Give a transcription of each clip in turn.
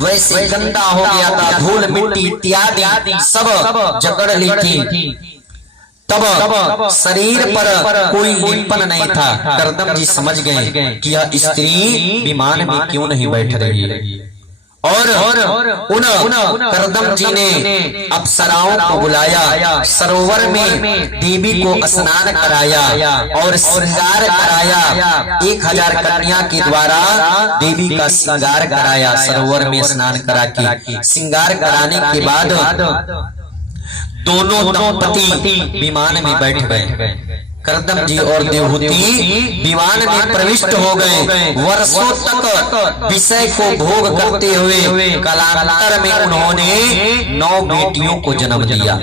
वैसे गंदा हो गया था, धूल मिट्टी इत्यादि सब जकड़ ली थी। तब शरीर पर कोई लिपन नहीं था। करदम जी समझ गए कि यह स्त्री विमान में क्यों नहीं बैठ रही है, और उन करदम जी ने अप्सराओं को बुलाया, सरोवर में देवी को स्नान कराया और श्रृंगार कराया। 1000 कन्या के द्वारा देवी का श्रृंगार कराया। सरोवर में स्नान करा के श्रृंगार कराने के बाद दोनों दंपति विमान में बैठ गए। करदम जी और देवहूति विमान में प्रविष्ट हो गए। वर्षों तक विषय को भोग करते हुए कालांतर में उन्होंने 9 बेटियों को जन्म दिया।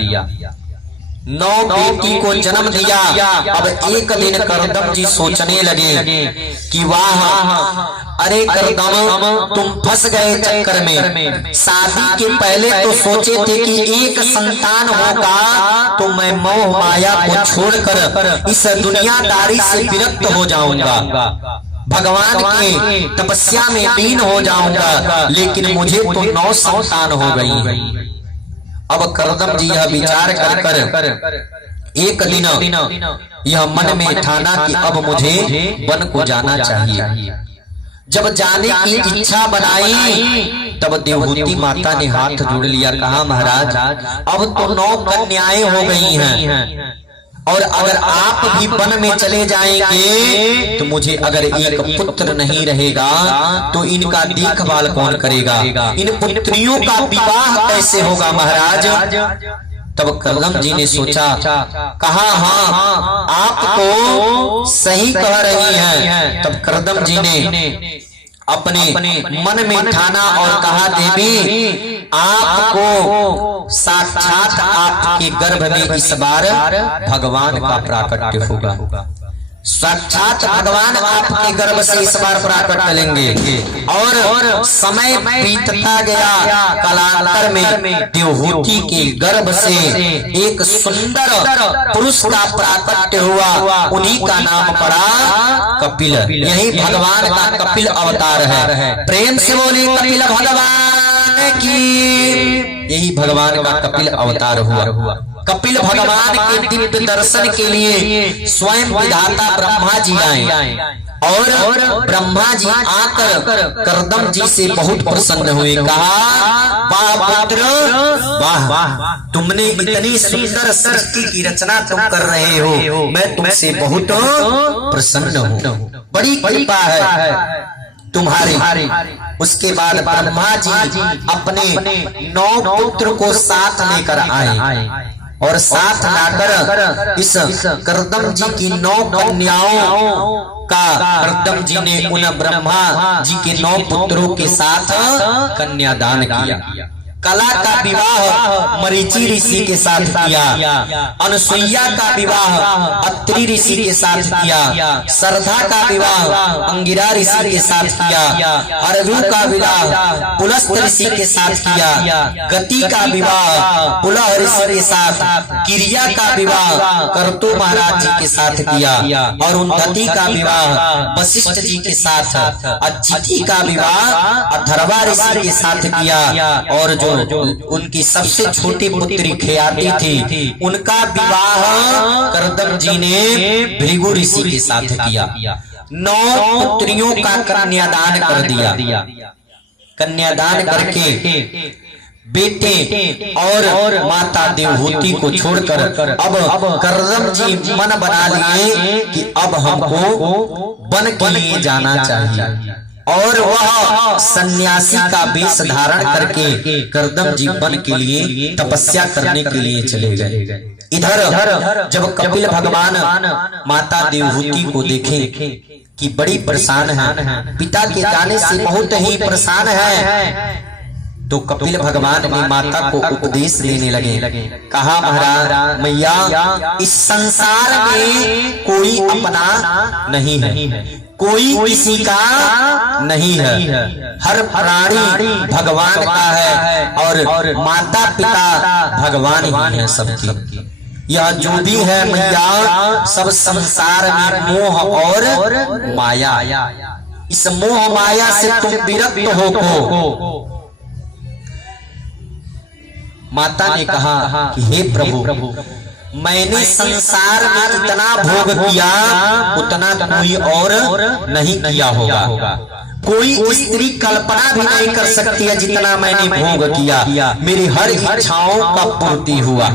9 बेटी को जन्म दिया। अब एक दिन करदम जी सोचने लगे कि वाह, अरे करदम, तुम फंस गए चक्कर में। शादी के पहले तो सोचे थे कि एक संतान होगा तो मैं मोह माया को छोड़कर इस दुनियादारी से विरक्त हो जाऊंगा, भगवान के तपस्या में लीन हो जाऊंगा, लेकिन मुझे तो 9 संतान हो गई। अब करदम जी यह विचार कर एक दिन यह मन में ठाना कि अब मुझे वन को जाना चाहिए। जब जाने की इच्छा बनाई तब देवहूति माता ने हाथ जोड़ लिया, कहा महाराज अब तो 9 कन्याएं हो गई हैं, और अगर आप भी वन में चले जाएंगे तो मुझे अगर एक पुत्र नहीं रहेगा तो इनका देखभाल कौन करेगा, इन पुत्रियों का विवाह कैसे होगा महाराज। तब करदम जी ने सोचा, कहा हाँ आप तो सही कह रही हैं। तब करदम जी ने अपने मन में ठाना और कहा, देवी आपको साक्षात आपके गर्भ में इस बार भगवान का प्राकट्य होगा। साक्षात भगवान आपके गर्भ से इस बार प्राकट लेंगे। और समय बीतता गया। कालांतर में देवहूति के गर्भ से एक सुंदर पुरुष का प्राकट्य हुआ। उन्हीं का नाम पड़ा कपिल। यही भगवान का कपिल अवतार है। प्रेम से बोली कपिल भगवान की। यही भगवान का कपिल अवतार हुआ। कपिल भगवान के दिव्य दर्शन के लिए स्वयं विधाता ब्रह्मा जी आए, और ब्रह्मा जी आकर करदम जी से बहुत प्रसन्न हुए। कहा, वाह पुत्र वाह, तुमने इतनी सुंदर सृष्टि की रचना तुम कर रहे हो, मैं तुमसे बहुत प्रसन्न हूँ, बड़ी कृपा है तुम्हारी। उसके बाद ब्रह्मा जी अपने 9 पुत्र को साथ लेकर आए, और साथ लाकर इस करदम जी की 9 कन्याओं का करदम जी ने उन ब्रह्मा जी के 9 पुत्रों के साथ कन्यादान किया। कला का विवाह मरीचि ऋषि के साथ किया। अनुसुईया का विवाह अत्रि ऋषि के साथ किया। श्रद्धा का विवाह अंगिरा ऋषि के साथ किया। अररु का विवाह पुलस्त ऋषि के साथ किया। गति का विवाह पुलह ऋषि के साथ, किरिया का विवाह कर्तु महाराज जी के साथ किया, और उन्नति का विवाह वशिष्ठ जी के साथ, अचिति का विवाह अथर्वा ऋषि के साथ किया, और जो उनकी सबसे छोटी पुत्री खयाति थी उनका विवाह करदम जी ने भृगु ऋषि के साथ किया। 9 पुत्रियों का कन्यादान कर दिया। कन्यादान करके बेटे और माता देवहूति को छोड़कर अब करदम जी मन बना लिए कि अब हमको वन के लिए जाना चाहिए, और वह सन्यासी का वेश धारण करके करदम जी वन के लिए तपस्या करने के लिए चले गए। इधर जब कपिल भगवान माता देवहूति को देखे कि बड़ी परेशान है, पिता के जाने से बहुत ही परेशान है, तो कपिल भगवान ने माता को उपदेश देने लगे। कहा, महाराज मैया, इस संसार में कोई अपना नहीं है, कोई किसी का नहीं है, हर प्राणी भगवान का है, और माता पिता भगवान ही है सबकी। यह जो भी है मैया सब संसार में मोह और माया, इस मोह माया से तुम विरक्त हो। माता ने कहा कि हे प्रभु, मैंने संसार में इतना भोग किया उतना कोई और नहीं किया होगा। कोई स्त्री कल्पना भी नहीं कर सकती है जितना मैंने भोग किया। मेरी हर इच्छाओं का पूर्ति हुआ।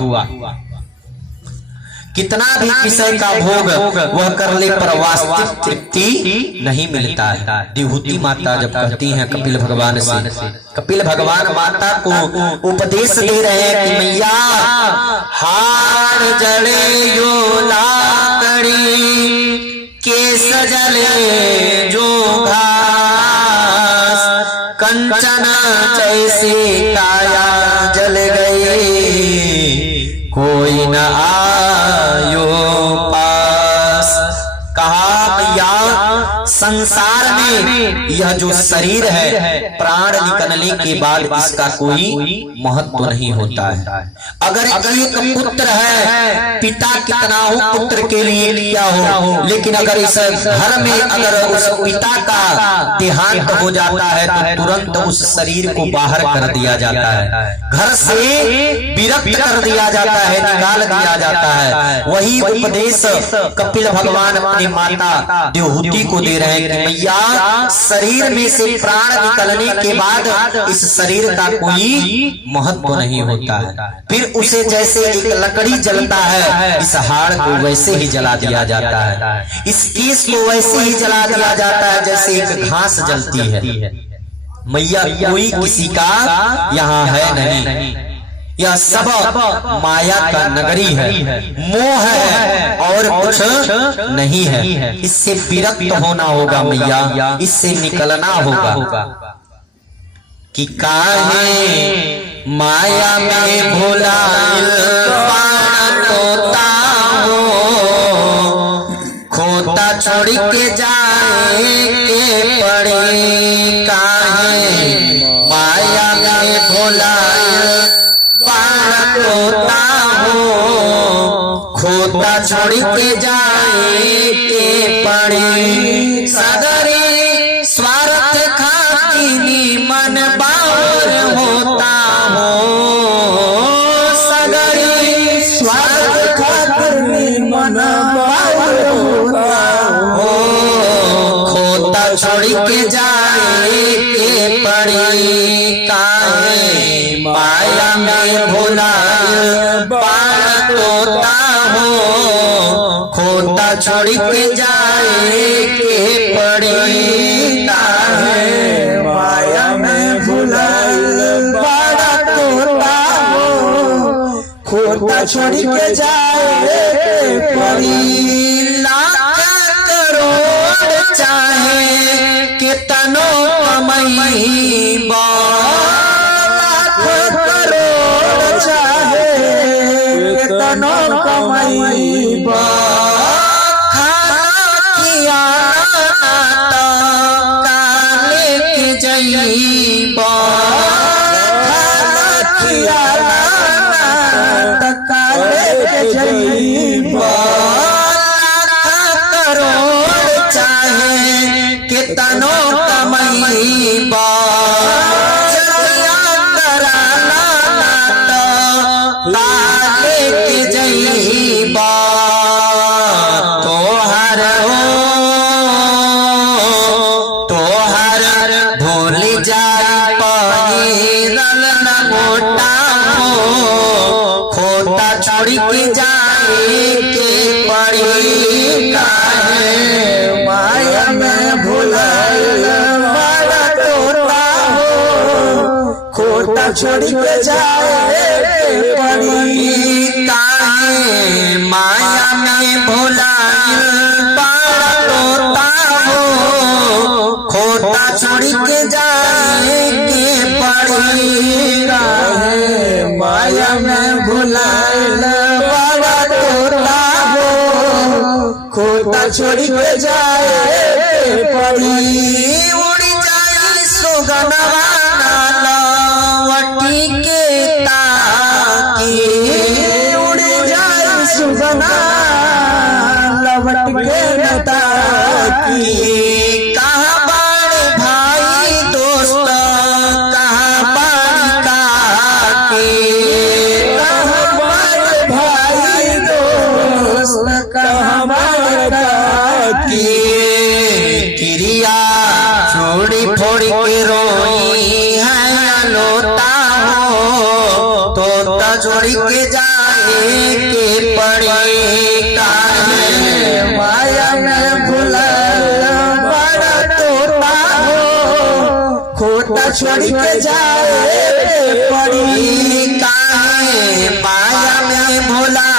कितना भी विषय का भोग वह कर ले पर वास्तविक तृप्ति नहीं मिलता है। विभूति माता जब कहती हैं कपिल भगवान से, कपिल भगवान माता को उपदेश दे रहे हैं कि मैया हार जड़े जो लाकड़ी के सजले जो घास, कंचन जैसे काया जल गई कोई न आयो पास। कहा भैया संसार में यह जो शरीर है प्राण निकलने के बाद इसका कोई महत्व नहीं होता है। अगर एक पुत्र है, पिता कितना हो पुत्र के लिए लिया हो, लेकिन अगर इस घर में अगर उस पिता का देहांत हो जाता है तो तुरंत उस शरीर को बाहर कर दिया जाता है, घर से विरक्त कर दिया जाता है, निकाल दिया जाता है। वही उपदेश कपिल भगवान अपनी माता देवहूति को दे रहे हैं कि भैया शरीर में से प्राण निकलने के बाद इस शरीर का कोई महत्व नहीं होता है। फिर उसे जैसे एक लकड़ी जलता है, इस हाड़ को वैसे ही जला दिया जाता है, इस केस को वैसे ही जला दिया जाता है जैसे एक घास जलती है। मैया कोई किसी का यहाँ है नहीं, यह सब माया का नगरी है, मोह है और कुछ नहीं है। इससे विरक्त होना होगा मैया, इससे निकलना होगा। कि काहे माया में भुलाइल बाण तोता हो, खोता छोड़ के जाए के पड़े। काहे माया में भुलाइल बाण तोता हो, खोता छोड़ के जाए के पड़े। सदरे स्वार्थ खातिर मन बावर होता हो, सदरे स्वार्थ खातिर मन बावर होता हो, खोता छोड़ के जाए के पड़े। काहे माया में भुलाए बाण तोता हो, खोता छोड़ के जाए के पड़े। काहे माया में भुलाए बाण तोता हो, खोता छोड़ के जाए के पड़ी। लाख करोड़ चाहे कितनो कमाई, लाख करोड़ चाहे कितनो कमाई, खाना खियाना काले के जईबा, खाना खियाना काले के जईबा। लाख करोड़ चाहे कितनो कमाईबा, चलिया कराना काले के जईबा। तोहर भूल जाए पहिरल मोटा हो, खोता छोड़ के जाए के पड़ी। काहे माया में भुलाइल बाण तोता हो, खोता छोड़ के जाए के पड़ी। काहे माया में भुलाइल बाण तोता हो, खोता छोड़ के जाए के पड़ी। काहे माया में भुलाइल बाण तोता हो, खोता छोड़ के जाए के पड़ी। उड़ जाए सुगनवा लवटी के ताकी, उड़ जाए सुगना लवट के ताकी। कहाँ के रोई है लोता हो तोता छोड़ के जाए के पड़ेगा। माया में भुला बड़ा तोता हो खोता छोड़ के जाए पड़ेगा। माया में भुला